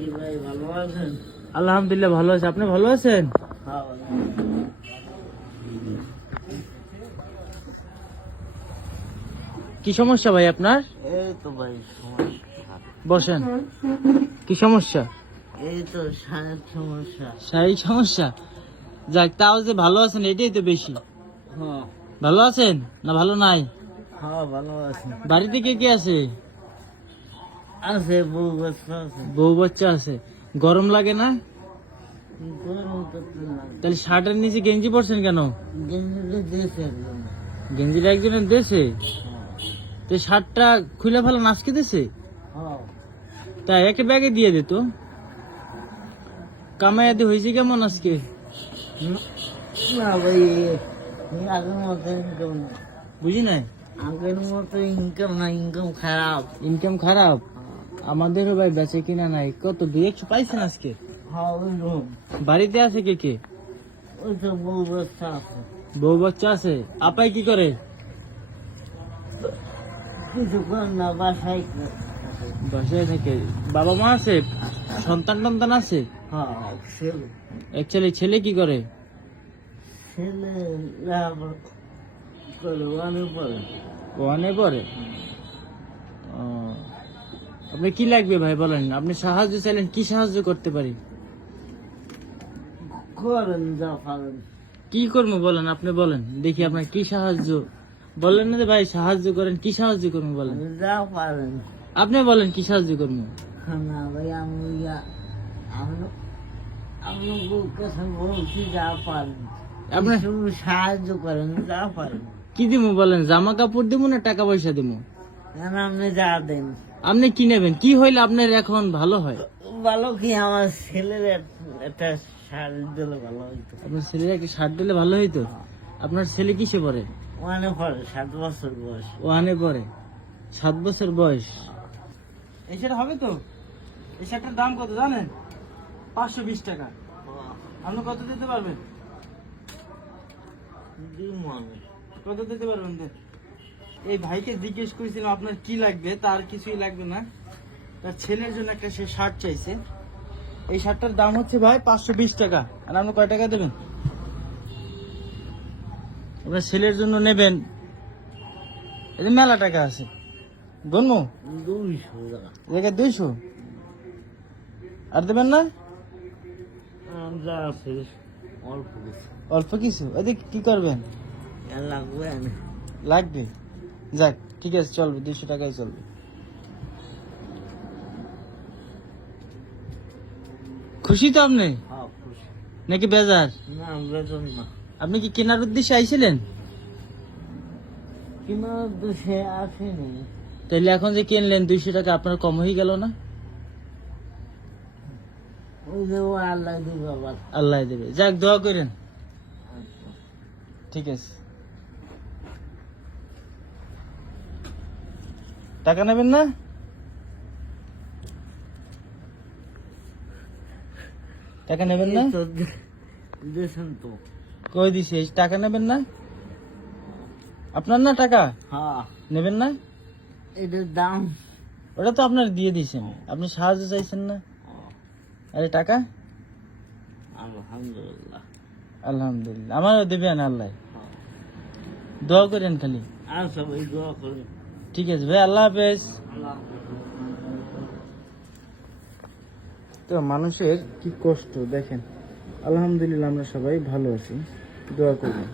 কি ভাই ভালো আছেন? আলহামদুলিল্লাহ ভালো আছে। আপনি ভালো আছেন? হ্যাঁ কি সমস্যা ভাই আপনার? এই তো ভাই সমস্যা। বসেন। কি সমস্যা? এই তো শারীরিক সমস্যা। শারীরিক সমস্যা? যাক, তাও যে ভালো আছেন এটাই তো বেশি। হ্যাঁ ভালো আছেন না ভালো নাই? হ্যাঁ ভালো আছি। বাড়িতে কে কে আছে? আছে বউ বাচ্চা আছে। বউ বাচ্চা আছে। গরম লাগে না? গরম করতে লাগে। তাহলে শার্টের নিচে গেঞ্জি পরছেন কেন? গেঞ্জিটা দিয়েছে একজন। গেঞ্জিটা একজনের দেশে, তো শার্টটা খুলে ফেলা নাচকে দিছে। হ্যাঁ তাই একে ব্যাগে দিয়ে দিত। কামাইয়াদি হয়েছে কেমন আজকে? না ভাই আগের মতো ইনকাম না। বুঝি নাই। আগের মতো ইনকাম না, ইনকাম খারাপ। ইনকাম খারাপ? আমাদেরও ভাই বেচে কিনা নাই। কত 200 পাইছেন আজকে? হ্যাঁ ওই রুম বাড়িতে আছে কে কে? ওই তো বউ বাচ্চা আছে। বউ বাচ্চা আছে। আপাই কি করে? কিছু কর না, বাসায় থাকে। বাসায় থাকে। বাবা মা আছে? সন্তান টন্তান আছে? হ্যাঁ ছেলে অ্যাকচুয়ালি ছেলে কি করে? ছেলে লেখাপড়া করে অনেক পরে। ওয়ানে পড়ে? ও, আপনি কি লাগবে ভাই বলেন। আপনি সাহায্য চাইলেন, কি সাহায্য করতে পারি? করেন যা পারেন। কি করবো বলেন, আপনি বলেন দেখি আপনার কি সাহায্য। বলেন না যে ভাই সাহায্য করেন, কি সাহায্য করবো বলেন। আপনি যা পারেন। আপনি বলেন কি সাহায্য করবো। না ভাই আমি আপনার কাছে বলছি যা পারেন। আপনি কিছু সাহায্য করেন যা পারেন। কি দিব বলেন? জামা কাপড় দিব না টাকা পয়সা দিব? কেন আপনি যা দেন। আপনি কি নেবেন? কি হইলে আপনার এখন ভালো হয়? ভালো কি আমার ছেলের একটা শাড়ি দিলে ভালো হইতো। আপনার ছেলের একটা শার্ট দিলে ভালো হইতো। আপনার ছেলে কিসে পড়ে? মানে পরে 7 বছর বয়স। ওয়ানে পড়ে। 7 বছর বয়স। এই শার্ট হবে তো? এই শার্টটার দাম কত জানেন? 520 টাকা। আপনি কত দিতে পারবেন? কত দিতে পারবেন? দেন। এই ভাইকে জিজ্ঞেস করেছিলাম আপনার কি লাগবে, তার কিছুই লাগবে না। তার ছেলের জন্য একটা সে শার্ট চাইছে। এই শার্টটার দাম হচ্ছে ভাই 520 টাকা। আর আপনি কয় টাকা দেবেন? আপনার ছেলের জন্য নেবেন, এটা মেলা টাকা আছে। গনমো 200 টাকা। জায়গায় 200 আর দেবেন না? যা আছে অল্প কিছু। অল্প কিছু? ওইদিক কি করবেন? লাগবে না। লাগবে? যাক ঠিক আছে, চলবে, 200 টাকায় চলবে। খুশি তো আপনি হ্যাঁ খুশি। নাকি বেজার? না বেতন না। আপনি কি কেনার উদ্দেশ্যে আইছিলেন? কিন্তু সে আসেনি। তাইলে এখন যে কিনলেন 200 টাকা আপনার কম হয়ে গেল না? ওই যে ও আল্লাহ দিবে আবার। আল্লাহ দেবে। যাক দোয়া করেন। ঠিক আছে। টাকা নেবেন না? টাকা নেবেন না? দিয়েছেন তো। কই দিছে? টাকা নেবেন না? আপনার না টাকা? হ্যাঁ নেবেন না? এটার দাম। ওটা তো আপনার দিয়ে দিয়েছেন, আপনি সাহায্য চাইছেন না। আরে টাকা? আলহামদুলিল্লাহ। আলহামদুলিল্লাহ, আমারও দেবেন আল্লাহ। দোয়া করেন খালি। আর সবাই দোয়া করে। ঠিক আছে ভাই, আল্লাহ হাফেজ। আল্লাহ। তো মানুষের কি কষ্ট দেখেন। আলহামদুলিল্লাহ আমরা সবাই ভালো আছি, দোয়া করবেন।